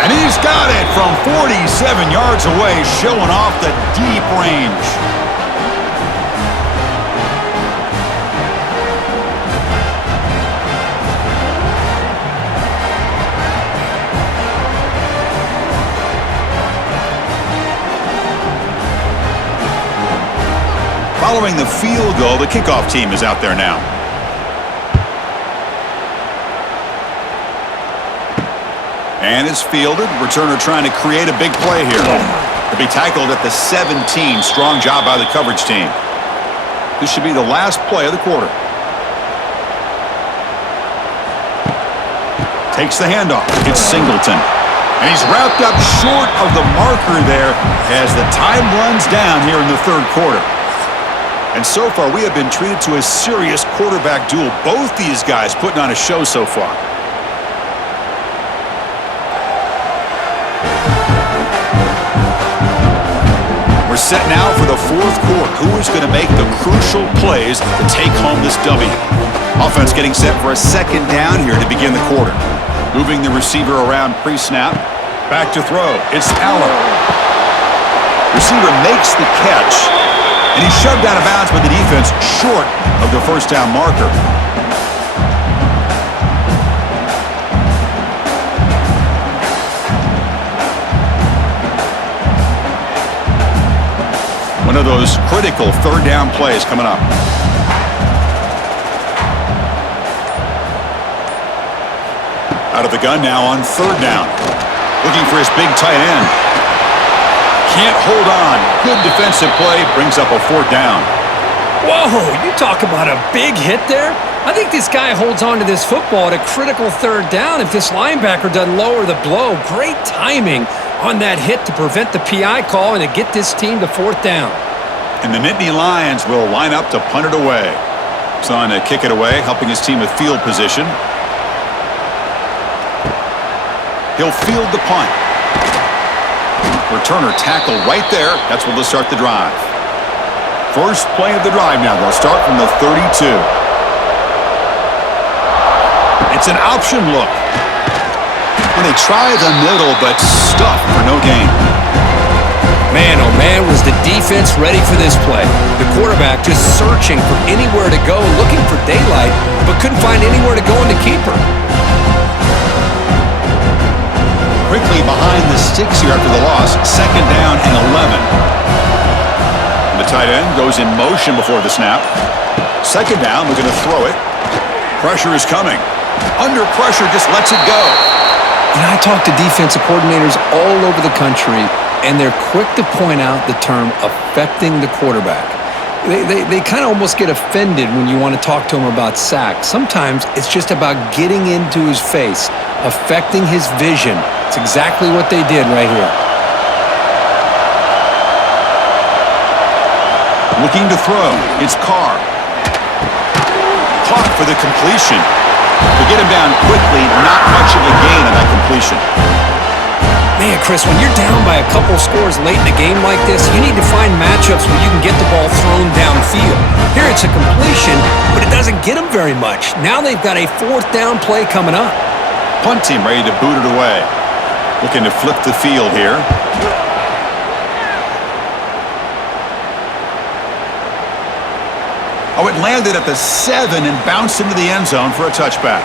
And he's got it from 47 yards away, showing off the deep range. Following the field goal, the kickoff team is out there now. And is fielded. Returner trying to create a big play here. To be tackled at the 17. Strong job by the coverage team. This should be the last play of the quarter. Takes the handoff. It's Singleton. And he's wrapped up short of the marker there as the time runs down here in the third quarter. And so far, we have been treated to a serious quarterback duel. Both these guys putting on a show so far. We're set now for the fourth quarter. Who is going to make the crucial plays to take home this W? Offense getting set for a second down here to begin the quarter. Moving the receiver around pre-snap. Back to throw. It's Allen. Receiver makes the catch. And he's shoved out of bounds by the defense short of the first down marker. One of those critical third down plays coming up. Out of the gun now on third down. Looking for his big tight end. Can't hold on. Good defensive play. Brings up a fourth down. Whoa, you talk about a big hit there. I think this guy holds on to this football at a critical third down if this linebacker doesn't lower the blow. Great timing on that hit to prevent the PI call and to get this team to fourth down. And the Nittany Lions will line up to punt it away. He's on to kick it away, helping his team with field position. He'll field the punt. Returner tackle right there. That's where they'll start the drive. First play of the drive now. They'll start from the 32. It's an option look. And they try the middle, but stuffed for no gain. Man, oh man, was the defense ready for this play. The quarterback just searching for anywhere to go, looking for daylight, but couldn't find anywhere to go in the keeper. Quickly behind the sticks here after the loss. Second down and 11. The tight end goes in motion before the snap. Second down, we're going to throw it. Pressure is coming. Under pressure, just lets it go. And I talk to defensive coordinators all over the country, and they're quick to point out the term affecting the quarterback. They kind of almost get offended when you want to talk to them about sacks. Sometimes it's just about getting into his face, affecting his vision. It's exactly what they did right here. Looking to throw. It's Carr. Caught for the completion. To get him down quickly, not much of a gain on that completion. Man, Chris, when you're down by a couple scores late in a game like this, you need to find matchups where you can get the ball thrown downfield. Here it's a completion, but it doesn't get them very much. Now they've got a fourth down play coming up. Punt team ready to boot it away. Looking to flip the field here. Oh, it landed at the 7 and bounced into the end zone for a touchback.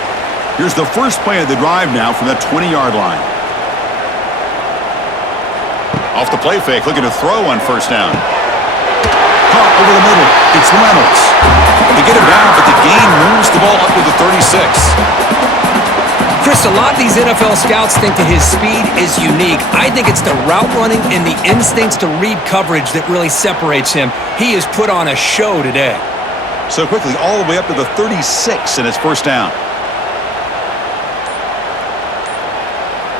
Here's the first play of the drive now from the 20-yard line. Off the play fake, looking to throw on first down. Caught over the middle. It's Reynolds. They get him down, but the gain moves the ball up to the 36. Chris, a lot of these NFL scouts think that his speed is unique. I think it's the route running and the instincts to read coverage that really separates him. He has put on a show today. So quickly, all the way up to the 36, and it's first down.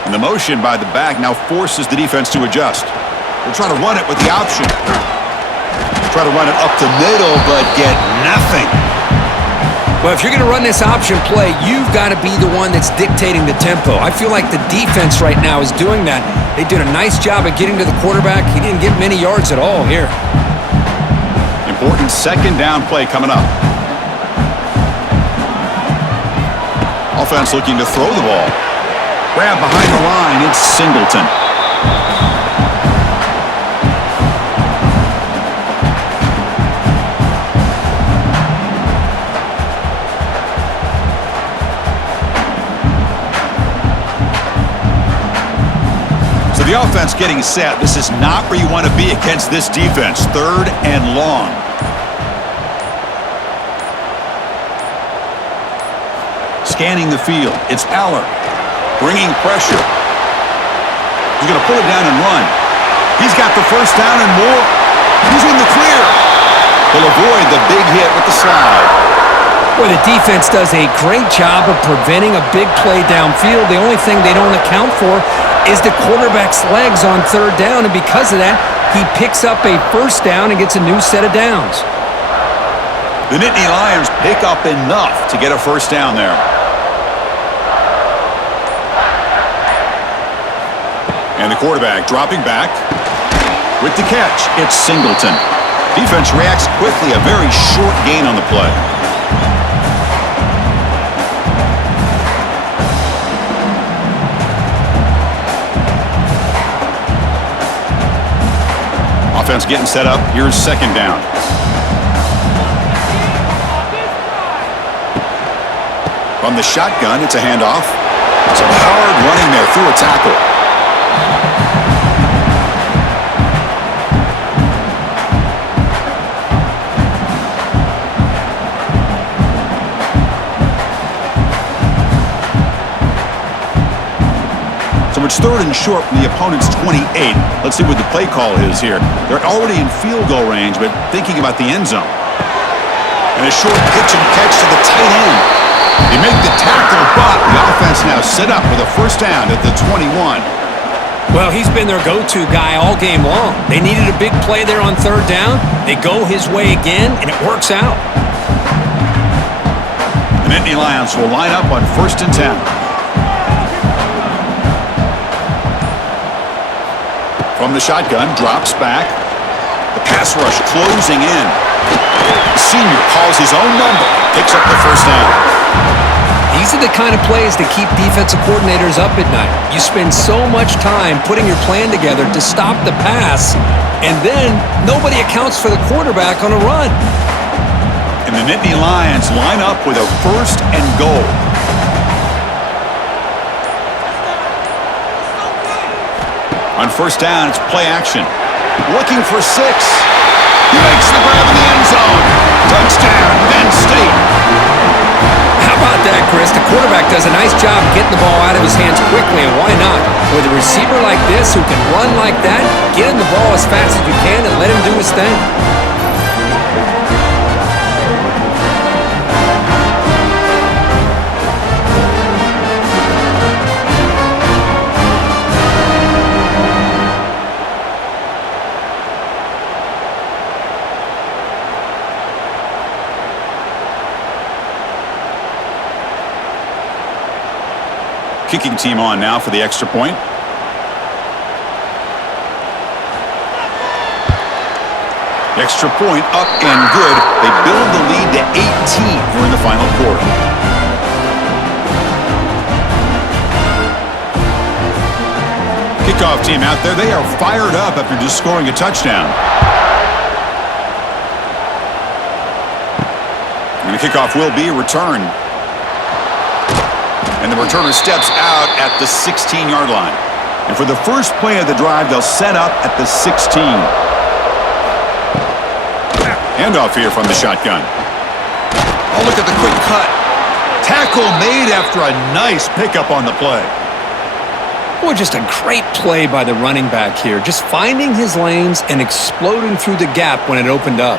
And the motion by the back now forces the defense to adjust. They'll try to run it with the option. Try to run it up the middle, but get nothing. Well, if you're going to run this option play, you've got to be the one that's dictating the tempo. I feel like the defense right now is doing that. They did a nice job of getting to the quarterback. He didn't get many yards at all here. Important second down play coming up. Offense looking to throw the ball. Grab behind the line, it's Singleton. So the offense getting set. This is not where you want to be against this defense. 3rd and long. Scanning the field, it's Aller. Bringing pressure. He's going to pull it down and run. He's got the first down and more. He's in the clear. He'll avoid the big hit with the slide. Boy, the defense does a great job of preventing a big play downfield. The only thing they don't account for is the quarterback's legs on 3rd down, and because of that, he picks up a first down and gets a new set of downs. The Nittany Lions pick up enough to get a first down there. And the quarterback dropping back. With the catch, it's Singleton. Defense reacts quickly, a very short gain on the play. Offense getting set up. Here's second down. From the shotgun, it's a handoff. Some hard running there through a tackle. So it's 3rd and short from the opponent's 28. Let's see what the play call is here. They're already in field goal range, but thinking about the end zone. And a short pitch and catch to the tight end. They make the tackle, but the offense now set up with a first down at the 21. Well, he's been their go-to guy all game long. They needed a big play there on 3rd down. They go his way again, and it works out. The Nittany Lions will line up on 1st and 10. From the shotgun, drops back. The pass rush closing in. The senior calls his own number, picks up the first down. These are the kind of plays that keep defensive coordinators up at night. You spend so much time putting your plan together to stop the pass, and then nobody accounts for the quarterback on a run. And the Nittany Lions line up with a 1st and goal. On first down, it's play action. Looking for 6. He makes the grab in the end zone. Touchdown, Penn State. How about that, Chris? The quarterback does a nice job getting the ball out of his hands quickly, and why not? With a receiver like this who can run like that, get him the ball as fast as you can and let him do his thing. Kicking team on now for the extra point. Extra point up and good. They build the lead to 18 here in the final quarter. Kickoff team out there. They are fired up after just scoring a touchdown. And the kickoff will be returned. And the returner steps out at the 16-yard line. And for the first play of the drive, they'll set up at the 16. Handoff here from the shotgun. Oh, look at the quick cut. Tackle made after a nice pickup on the play. Boy, just a great play by the running back here. Just finding his lanes and exploding through the gap when it opened up.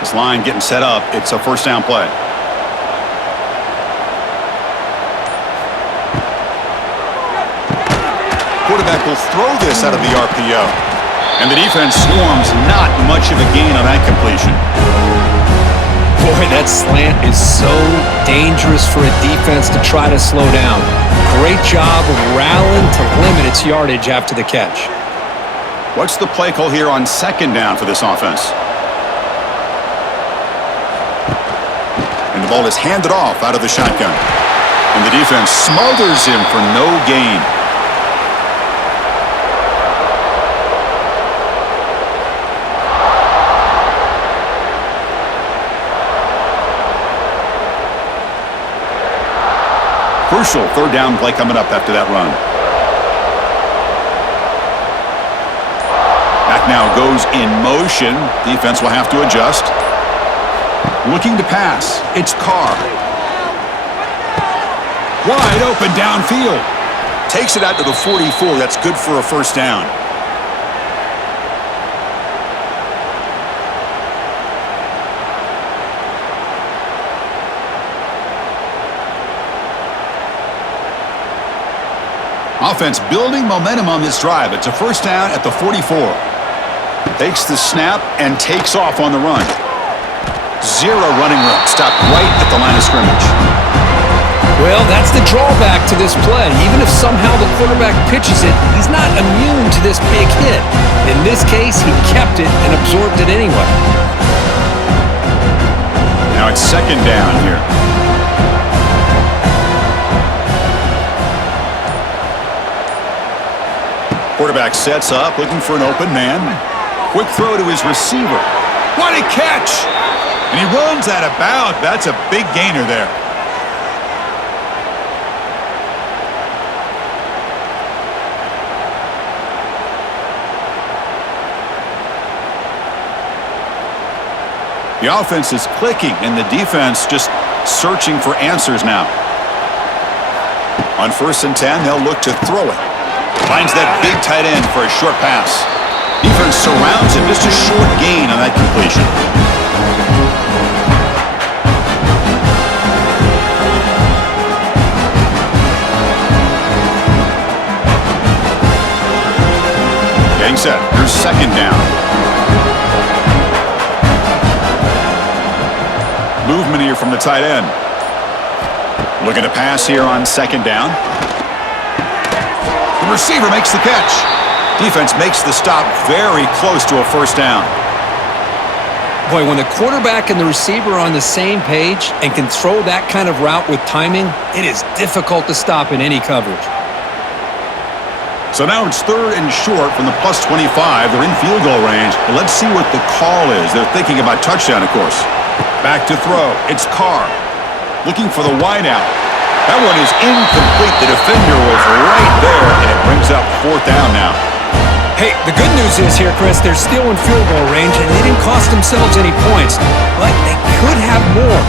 This line getting set up. It's a first down play. Quarterback will throw this out of the RPO. And the defense swarms. Not much of a gain on that completion. Boy, that slant is so dangerous for a defense to try to slow down. Great job of rallying to limit its yardage after the catch. What's the play call here on second down for this offense? And the ball is handed off out of the shotgun. And the defense smothers him for no gain. Crucial third down play coming up after that run. Back now goes in motion. Defense will have to adjust. Looking to pass. It's Carr. Wide open downfield. Takes it out to the 44. That's good for a first down. Offense building momentum on this drive. It's a first down at the 44. Takes the snap and takes off on the run. Zero running room. Stopped right at the line of scrimmage. Well, that's the drawback to this play. Even if somehow the quarterback pitches it, he's not immune to this big hit. In this case, he kept it and absorbed it anyway. Now it's second down here. Quarterback sets up, looking for an open man. Quick throw to his receiver. What a catch! And he runs out of bounds. That's a big gainer there. The offense is clicking, and the defense just searching for answers now. On 1st and 10, they'll look to throw it. Finds that big tight end for a short pass. Defense surrounds him. Just a short gain on that completion. Getting set. Here's second down. Movement here from the tight end. Looking to pass here on second down. The receiver makes the catch. Defense makes the stop very close to a first down. Boy, when the quarterback and the receiver are on the same page and can throw that kind of route with timing, it is difficult to stop in any coverage. So now it's third and short from the plus 25. They're in field goal range. But let's see what the call is. They're thinking about touchdown, of course. Back to throw. It's Carr. Looking for the wideout. That one is incomplete. The defender was right there, and it brings up fourth down now. Hey, the good news is here, Chris, they're still in field goal range, and they didn't cost themselves any points. But they could have more.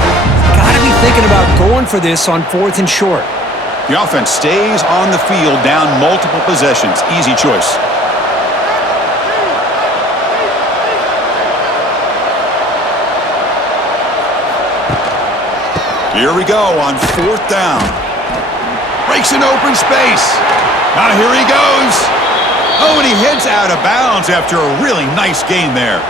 Got to be thinking about going for this on 4th and short. The offense stays on the field, down multiple possessions. Easy choice. Here we go on 4th down. Breaks an open space. Now here he goes. Oh, and he heads out of bounds after a really nice gain there.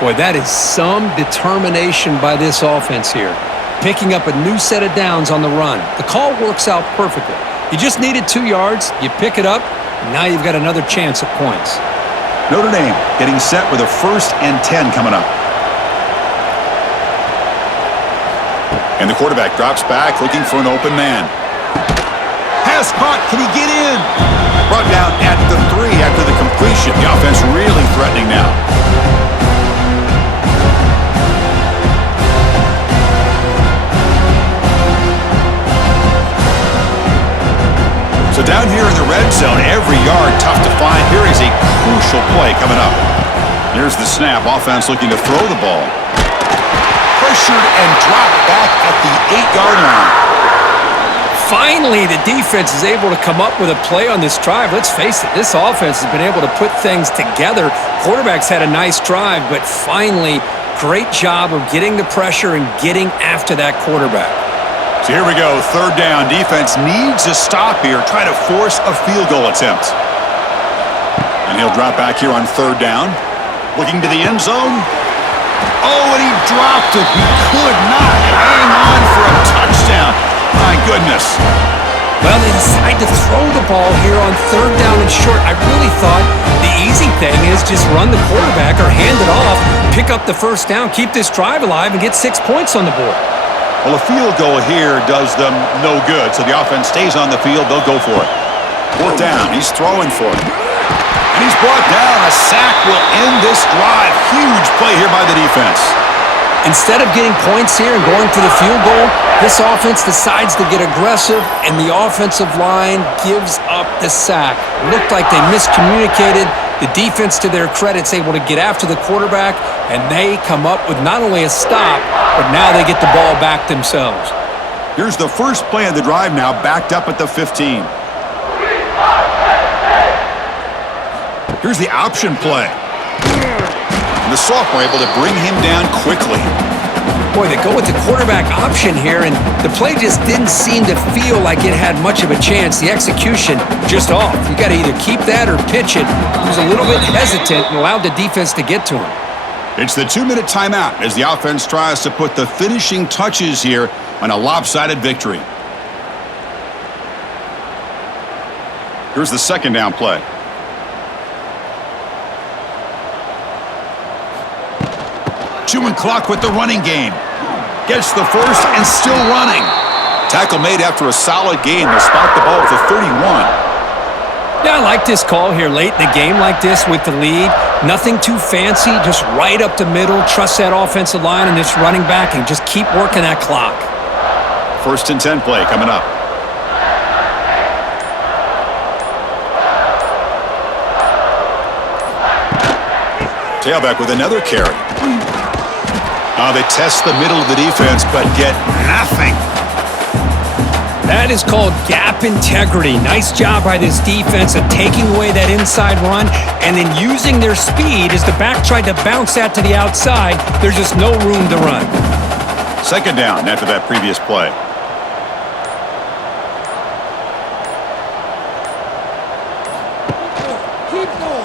Boy, that is some determination by this offense here. Picking up a new set of downs on the run. The call works out perfectly. You just needed 2 yards, you pick it up, and now you've got another chance at points. Notre Dame getting set with a 1st and 10 coming up. And the quarterback drops back, looking for an open man. Pass caught. Can he get in? Brought down at the 3 after the completion. The offense really threatening now. down here in the red zone, every yard tough to find. Here is a crucial play coming up. Here's the snap. Offense looking to throw the ball. Pressured and dropped back at the 8-yard line. Finally, the defense is able to come up with a play on this drive. Let's face it, this offense has been able to put things together. Quarterback's had a nice drive, but finally, great job of getting the pressure and getting after that quarterback. So here we go, third down. Defense needs a stop here, try to force a field goal attempt. And he'll drop back here on third down. Looking to the end zone. Oh, and he dropped it. He could not hang on for a touchdown. My goodness. Well, they decide to throw the ball here on third down and short. I really thought the easy thing is just run the quarterback or hand it off, pick up the first down, keep this drive alive, and get 6 points on the board. Well, a field goal here does them no good, so the offense stays on the field. They'll go for it. Fourth down. He's throwing for it. And he's brought down. A sack will end this drive. Huge play here by the defense. Instead of getting points here and going for the field goal, this offense decides to get aggressive, and the offensive line gives up the sack. Looked like they miscommunicated. The defense, to their credit, is able to get after the quarterback, and they come up with not only a stop, but now they get the ball back themselves. Here's the first play of the drive now, backed up at the 15. Here's the option play. And the sophomore able to bring him down quickly. Boy, they go with the quarterback option here, and the play just didn't seem to feel like it had much of a chance. The execution just off. You got to either keep that or pitch it. He was a little bit hesitant and allowed the defense to get to him. It's the 2-minute timeout as the offense tries to put the finishing touches here on a lopsided victory. Here's the second down play. Chewing clock with the running game. Gets the first and still running. Tackle made after a solid gain. They'll spot the ball at the 31. Yeah, I like this call here late in the game like this with the lead. Nothing too fancy, just right up the middle. Trust that offensive line and this running back and just keep working that clock. First and 10 play coming up. Tailback with another carry. They test the middle of the defense, but get nothing. That is called gap integrity. Nice job by this defense of taking away that inside run and then using their speed as the back tried to bounce that to the outside. There's just no room to run. Second down after that previous play.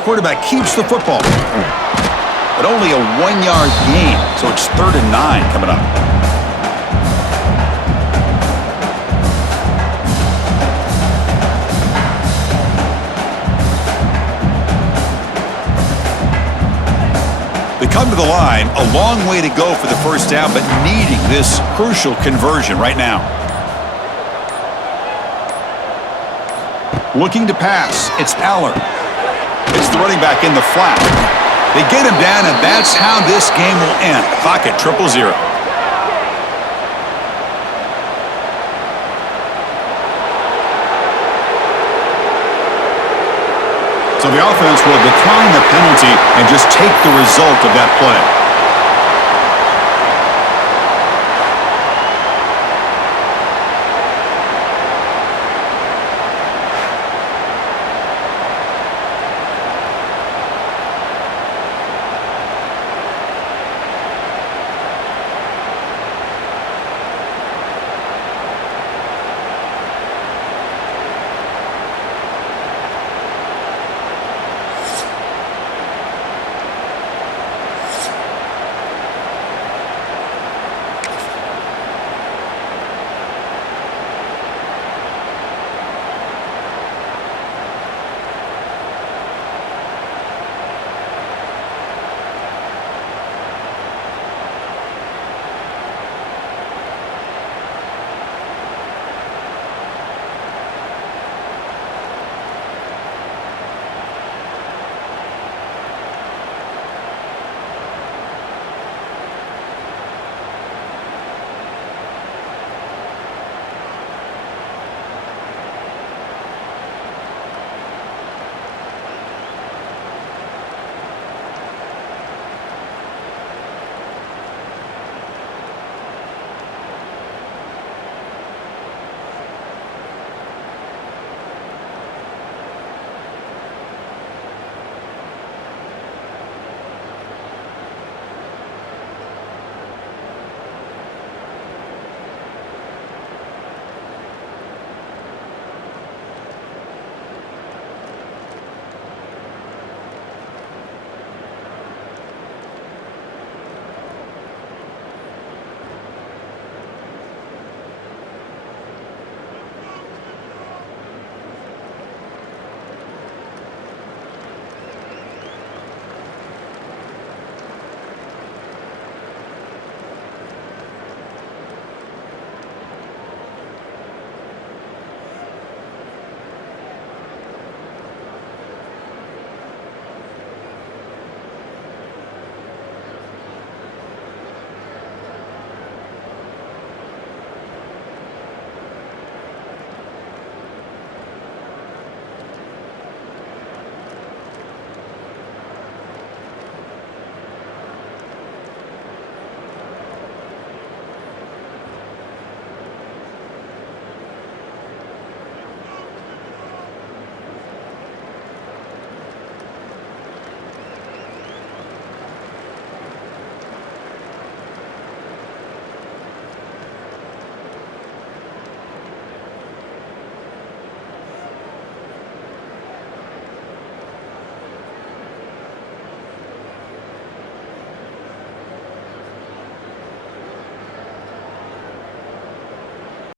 Quarterback keeps the football. But only a 1-yard gain, so it's 3rd and 9 coming up. They come to the line, a long way to go for the first down, but needing this crucial conversion right now. Looking to pass, it's Aller. It's the running back in the flat. They get him down, and that's how this game will end. Clock at 0-0. So the offense will decline the penalty and just take the result of that play.